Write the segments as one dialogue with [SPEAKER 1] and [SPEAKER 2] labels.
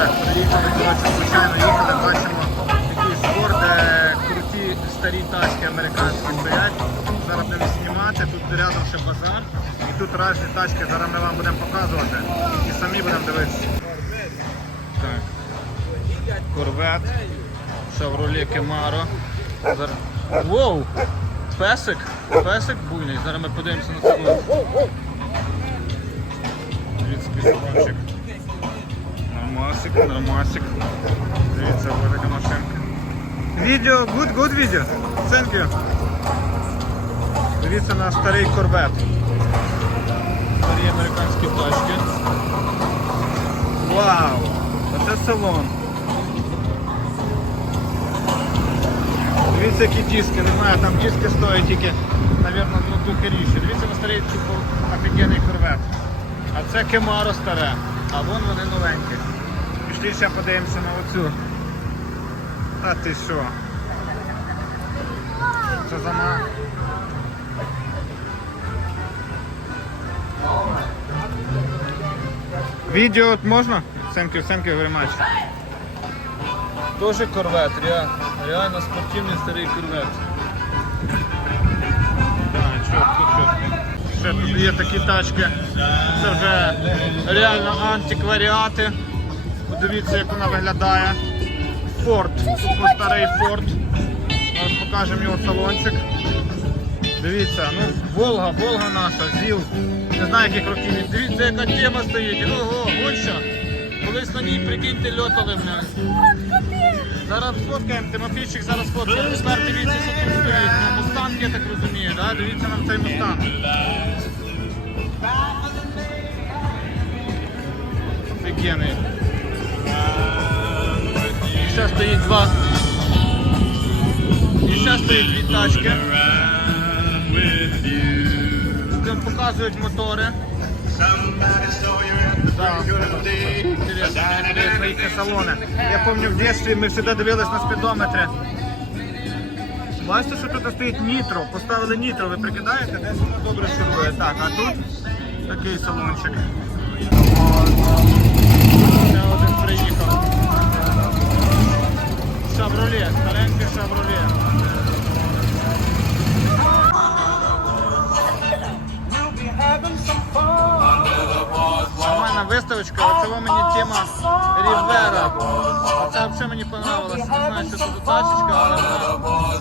[SPEAKER 1] корвет. Приїхали, коротше, звичайно, їхали, бачимо такий спорт, де круті старі тачки американські стоять. Зараз будемо знімати, тут рядом ще базар. І тут різні тачки, зараз ми вам будемо показувати. І самі будемо дивитися. Так. Корвет, Camaro. Зараз... Воу! Песик! Песик буйний. Зараз ми подивимося на. Дивіться, салончик. Нормасик, нормасик. Дивіться, ось така машинка. Відео, good, good video. Thank you. Дивіться на старий корвет. Старі американські тачки. Вау! Оце салон. Дивіться, які диски, не знаю, там диски стоять тільки, мабуть, ну духаріші. Дивіться на старий типу, офігенний корвет. А це Кемаро старе, а вон вони новенькі. Пішли ще подивимося на оцю. А ти що? Це за ма... Відео от можна? Thank you very. Тоже корвет, реально, реально спортивний старий корвет. Ще тут є такі тачки. Це вже реально антикваріати. Подивіться, як вона виглядає. Форд. Тупо старий Форд. Зараз покажемо його салончик. Дивіться, ну Волга, Волга наша, ЗІЛ. Не знаю, яких років. він. Дивіться, яка тема стоїть. Ого, гонща. Колись на ній, прикиньте, льотали мене. Зараз фоткаємо, Тимофійчик зараз фоткає. Тепер дивіться, що тут стоїть. Ну, мустанг, я так розумію, да? дивіться нам цей мустанг. Офігенний. Ще стоїть два. І ще стоїть дві тачки. Там показують мотори. Да. Салони. Я пам'ятаю в дитинстві ми завжди дивились на спідометри. Бачите, що тут стоїть нітро. Поставили нітро, ви прикидаєте, десь воно добре шурує. Так, а тут такий салончик. Ще один приїхав. Шавроле, старенький шавроле. Нормальна виставочка, вам мені тема Рівера. Оце взагалі мені понравилось. Не знаю, що це за тачечка, але вона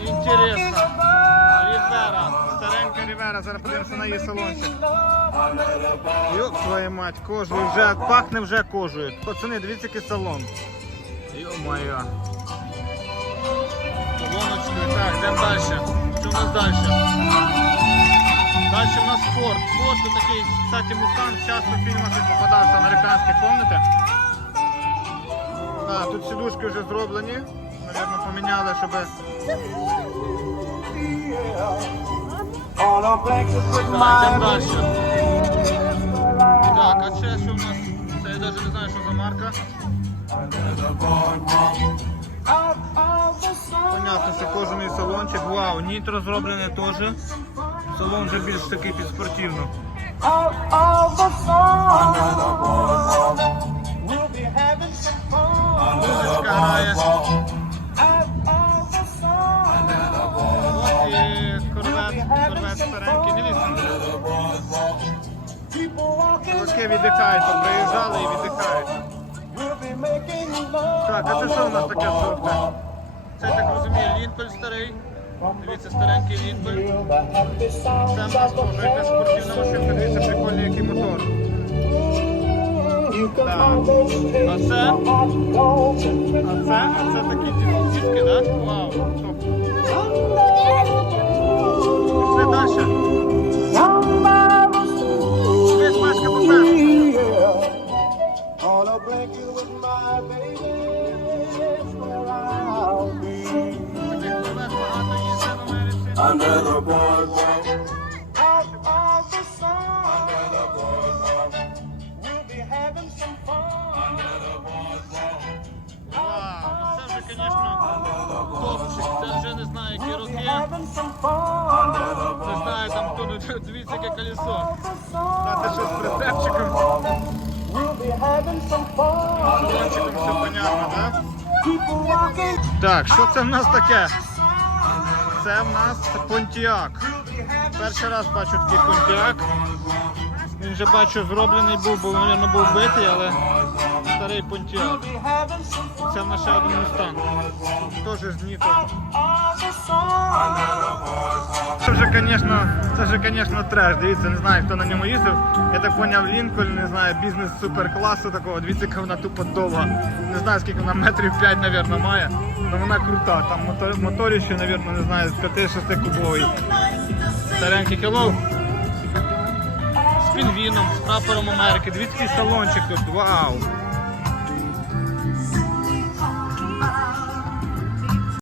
[SPEAKER 1] інтересна. Рівера, старенька Рівера, зараз подивимося на її салончик. Йоп, твою мать, кожу вже пахне вже кожею. Пацани, дивіться, який салон. Йо-моє. Колоночкою, так, йдемо далі. Що у нас далі? Далі у нас Форд. Форд це такий, кстати, мустанг, часто в фільмах він попадався американських, пам'ятаєте? Так, тут сідушки вже зроблені. Наверно, поміняли, щоб. Так, йдемо далі. Так, а ще що у нас? Це я навіть не знаю, що за марка. Салончик. Вау, нітро зроблене теж. Салон вже більш такий під спортивно. Музичка грає. От і віддихають, приїжджали і віддихають. Так, а це що у нас таке жовте? Це так розумію, Лінкольн старий. Дивіться, старенький Лінкольн. Це в нас теж якась спортивна машинка, дивіться, прикольний який мотор. Так. А це? А це? А це такі диски, так? Да? Вау,
[SPEAKER 2] Under the boardwalk. Out of the sun. Under the boardwalk. We'll be having some fun. Under the boardwalk.
[SPEAKER 1] Вау, ну це вже, звісно, топчик. Це вже не знаю, які роки.
[SPEAKER 2] Having some fun. Under the
[SPEAKER 1] Не знаю, там хто тут, дивіться, яке колесо. Та ти що з прицепчиком?
[SPEAKER 2] We'll be be having some fun.
[SPEAKER 1] Салончиком все понятно, так?
[SPEAKER 2] People.
[SPEAKER 1] Так, що це в нас таке? Це в нас Понтіак. Перший раз бачу такий Понтіак. Він вже бачу зроблений був, бо, мабуть, був битий, але старий Понтіак. Це в нас ще один мустанг. Теж з Ніко. Це вже, звісно, це вже, звісно, треш. Дивіться, не знаю, хто на ньому їздив. Я так поняв, Лінкольн, не знаю, бізнес суперкласу такого. Дивіться, яка вона тупо довга. Не знаю, скільки вона метрів 5, мабуть, має. Але вона крута. Там мотор, моторище, мабуть, не знаю, з 5-6 кубовий. Старенький кілов. З пінгвіном, з прапором Америки. Дивіться, який салончик тут. Вау!